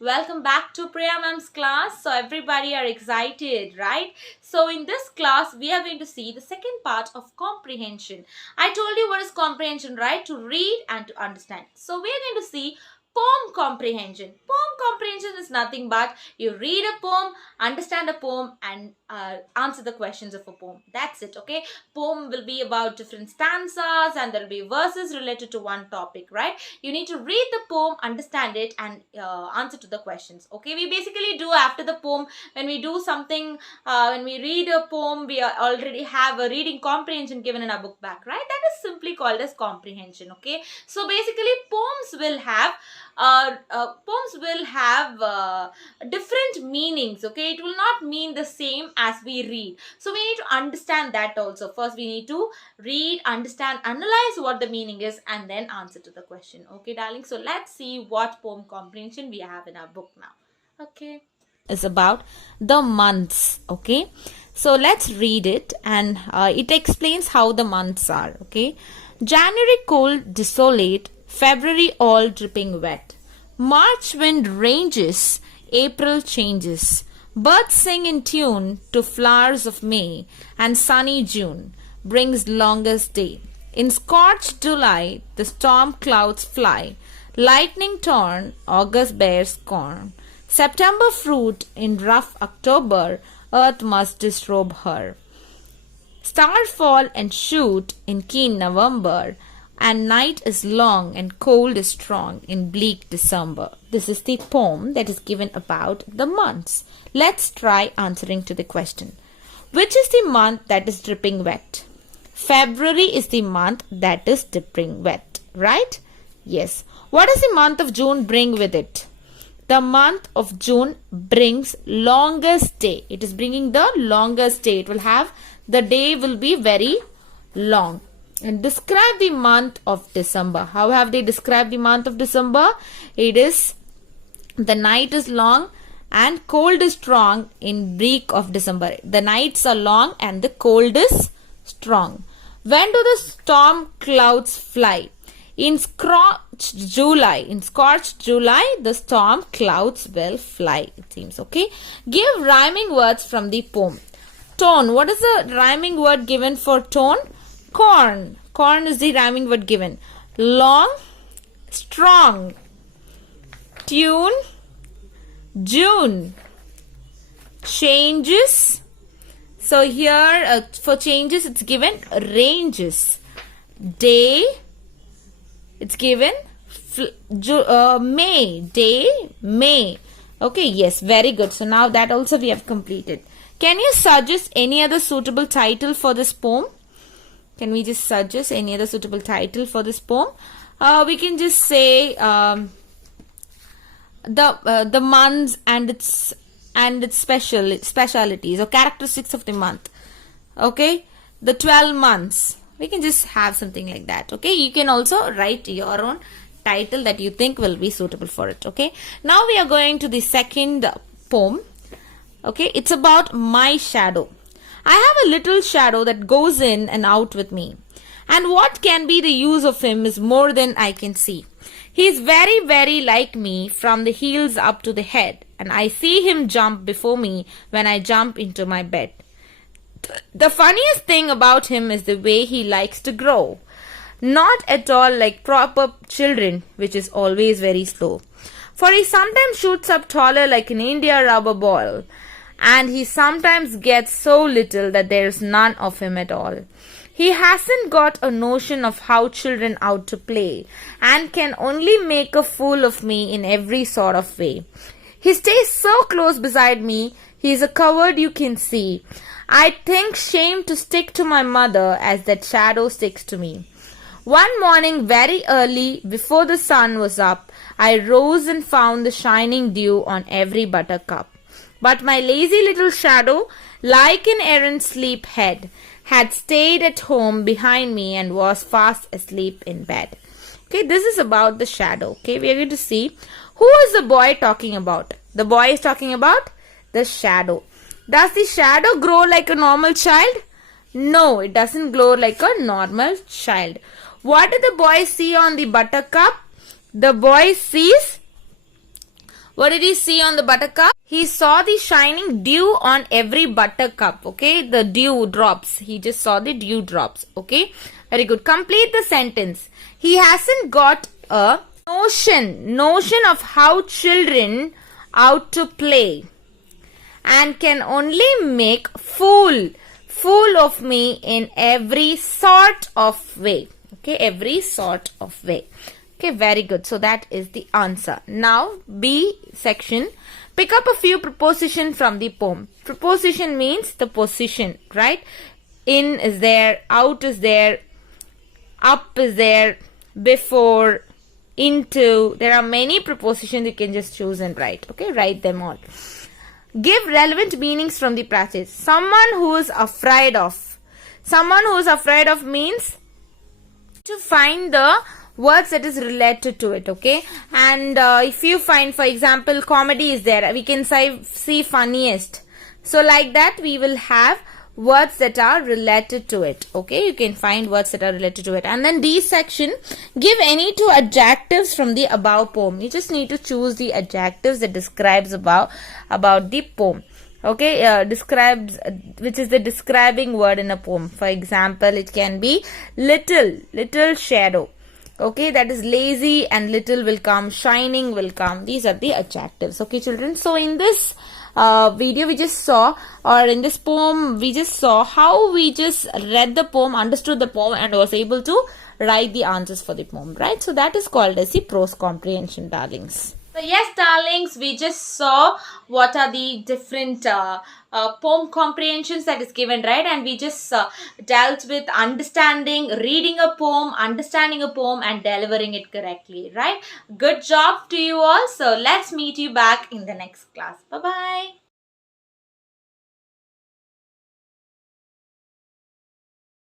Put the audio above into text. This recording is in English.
Welcome back to Priya Ma'am's class. So everybody are excited, right? So in this class, we are going to see the second part of comprehension. I told you what is comprehension, right? To read and to understand. So we are going to see poem comprehension. Poem comprehension is nothing but you read a poem, understand a poem, and answer the questions of a poem. That's it, okay? Poem will be about different stanzas and there will be verses related to one topic, right? You need to read the poem, understand it, and answer to the questions. Okay, we basically do after the poem when we do something, when we read a poem, we already have a reading comprehension given in our book back, right? That is simply called as comprehension. Okay, so basically poems will have different meanings. Okay, it will not mean the same as we read, so we need to understand that also. First we need to read, understand, analyze what the meaning is, and then answer to the question. Okay, darling, so let's see what poem comprehension we have in our book now. Okay, is about the months. Okay, so let's read it, and it explains how the months are. Okay, January cold, desolate, February all dripping wet, March wind ranges, April changes, birds sing in tune to flowers of May, and sunny June brings longest day. In scorched July the storm clouds fly, lightning torn, August bears corn. September fruit, in rough October, earth must disrobe her. Stars fall and shoot in keen November, and night is long and cold is strong in bleak December. This is the poem that is given about the months. Let's try answering to the question. Which is the month that is dripping wet? February is the month that is dripping wet, right? Yes. What does the month of June bring with it? The month of June brings longest day. It is bringing the longest day. It will have, the day will be very long. And describe the month of December. How have they described the month of December? It is, the night is long and cold is strong in bleak of December. The nights are long and the cold is strong. When do the storm clouds fly? In scorched July, the storm clouds will fly, it seems. Okay. Give rhyming words from the poem. Tone. What is the rhyming word given for tone? Corn. Corn is the rhyming word given. Long, strong. Tune, June. Changes. So here for changes it's given ranges. Day, it's given May. Day, May. Okay, yes, very good. So now that also we have completed. Can you suggest any other suitable title for this poem? Can we just suggest any other suitable title for this poem? We can just say the months and its specialities or characteristics of the month. Okay, the 12 months. We can just have something like that. Okay, you can also write your own title that you think will be suitable for it. Okay, now we are going to the second poem. Okay, it's about my shadow. I have a little shadow that goes in and out with me, and what can be the use of him is more than I can see. He is very, very like me from the heels up to the head, and I see him jump before me when I jump into my bed. The funniest thing about him is the way he likes to grow. Not at all like proper children, which is always very slow. For he sometimes shoots up taller like an India rubber ball, and he sometimes gets so little that there is none of him at all. He hasn't got a notion of how children ought to play, and can only make a fool of me in every sort of way. He stays so close beside me, he is a coward you can see. I think shame to stick to my mother as that shadow sticks to me. One morning very early, before the sun was up, I rose and found the shining dew on every buttercup. But my lazy little shadow, like an errant sleep head, had stayed at home behind me and was fast asleep in bed. Okay, this is about the shadow. Okay, we are going to see who is the boy talking about. The boy is talking about the shadow. Does the shadow grow like a normal child? No, it doesn't grow like a normal child. What did the boy see on the buttercup? The boy sees What did he see on the buttercup? He saw the shining dew on every buttercup. Okay, the dew drops. He just saw the dew drops. Okay, very good. Complete the sentence. He hasn't got a notion of how children ought to play, and can only make fool of me in every sort of way. Okay, every sort of way. Okay, very good. So that is the answer. Now, B section. Pick up a few prepositions from the poem. Preposition means the position, right? In is there, out is there, up is there, before, into. There are many prepositions you can just choose and write. Okay, write them all. Give relevant meanings from the passage. Someone who is afraid of. Someone who is afraid of means to find the words that is related to it. Okay, and if you find, for example, comedy is there, we can see funniest. So like that we will have words that are related to it. Okay, you can find words that are related to it. And then D section, give any two adjectives from the above poem. You just need to choose the adjectives that describes about the poem. Okay, describes, which is the describing word in a poem. For example, it can be little shadow. Okay, that is lazy, and little will come, shining will come. These are the adjectives. Okay, children. So in this video we just saw, or in this poem we just saw how we just read the poem, understood the poem, and was able to write the answers for the poem, right? So that is called as the prose comprehension, darlings. So yes, darlings, we just saw what are the different poem comprehensions that is given, right? And we just dealt with understanding, reading a poem, understanding a poem, and delivering it correctly, right? Good job to you all. So let's meet you back in the next class. Bye-bye.